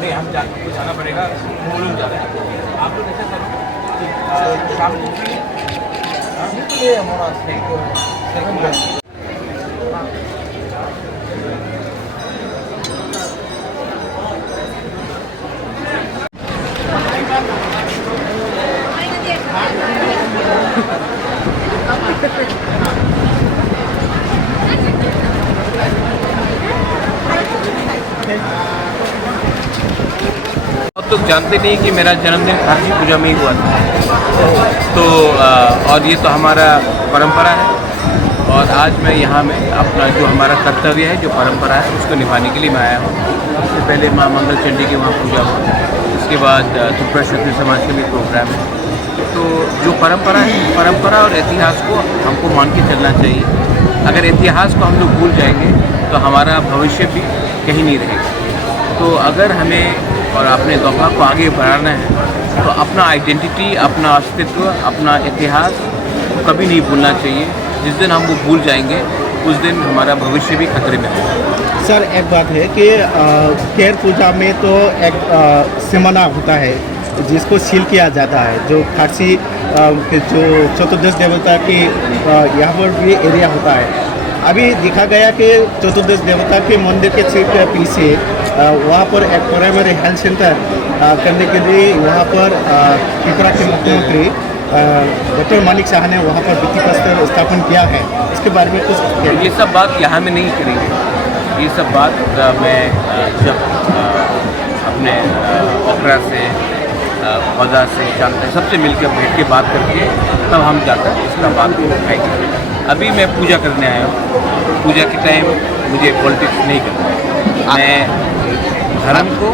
नहीं, हम कुछ आना पड़ेगा, जा रहे हैं आप लोग ऐसे करो शाम को हमारा तो जानते नहीं कि मेरा जन्मदिन खारसी पूजा में ही हुआ था। तो और ये तो हमारा परंपरा है और आज मैं यहाँ में अपना जो हमारा कर्तव्य है, जो परंपरा है, उसको निभाने के लिए मैं आया हूँ। सबसे पहले माँ मंगल चंडी की वहाँ पूजा हुआ, उसके बाद त्रिपुरा क्षत्रिय समाज का भी प्रोग्राम है। तो जो परंपरा है, परंपरा और इतिहास को हमको मान के चलना चाहिए। अगर इतिहास को हम लोग भूल जाएंगे तो हमारा भविष्य भी कहीं नहीं रहेगा। तो अगर हमें और अपने दौरा को आगे बढ़ाना है तो अपना आइडेंटिटी, अपना अस्तित्व, अपना इतिहास कभी नहीं भूलना चाहिए। जिस दिन हम वो भूल जाएंगे उस दिन हमारा भविष्य भी खतरे में होगा। सर, एक बात है कि केर पूजा में तो एक सिमना होता है जिसको सील किया जाता है, जो खारसी जो चतुर्दश देवता की यहाँ पर भी एरिया होता है। अभी देखा गया कि चतुर्दश देवता के मंदिर के ठीक पीछे वहाँ पर एक प्राइमरी हेल्थ सेंटर करने के लिए वहाँ पर त्रिपुरा के मुख्यमंत्री डॉक्टर मानिक शाह ने वहाँ पर भित्ति प्रस्तर स्थापन किया है। इसके बारे में कुछ ये सब बात यहाँ में नहीं करेंगे। ये सब बात मैं जब अपने ओकरा से, पौधा से, चांद सबसे मिलकर बैठ के बात करके तब हम जाकर इसका बात उठाएंगे। अभी मैं पूजा करने आया हूँ। पूजा के टाइम मुझे पॉलिटिक्स नहीं करना है। मैं धर्म को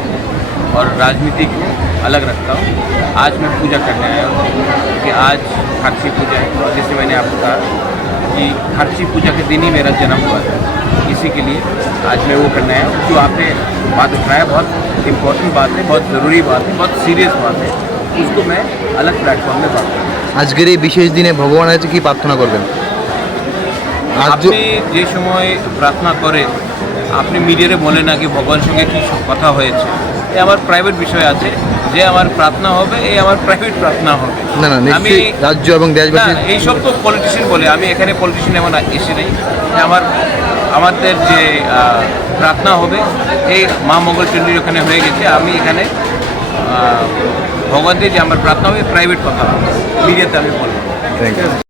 और राजनीति को अलग रखता हूँ। आज मैं पूजा करने आया हूँ कि आज खारसी पूजा है और जैसे मैंने आपको कहा कि खारसी पूजा के दिन ही मेरा जन्म हुआ था, इसी के लिए आज मैं वो करने आया हूँ। जो आपने बात उठाया बहुत इम्पोर्टेंट बात है, बहुत ज़रूरी बात है, बहुत सीरियस बात है, उसको मैं अलग प्लेटफॉर्म में बात करूँ। आजकेर এই বিশেষ দিনে ভগবানের কাছে কি প্রার্থনা করবেন? আপনি যে সময় প্রার্থনা করে আপনি মিডিয়ারে বলে না কি ভগবানের সঙ্গে কি কথা হয়েছে, এ আমার প্রাইভেট বিষয় আছে। যে আমার প্রার্থনা হবে এই আমার প্রাইভেট প্রার্থনা হবে। না না, আমি রাজ্য এবং দেশবাসী এইসব তো পলিটিশিয়ান বলে, আমি এখানে পলিটিশিয়ান এমন এসে নেই। আমাদের যে প্রার্থনা হবে এই মা মঙ্গলচণ্ডীর ওখানে হয়ে গেছে। আমি এখানে ভগবানদের যে আমার প্রার্থনা হবে প্রাইভেট কথা হবে, মিডিয়াতে আমি বলবো। Thank you.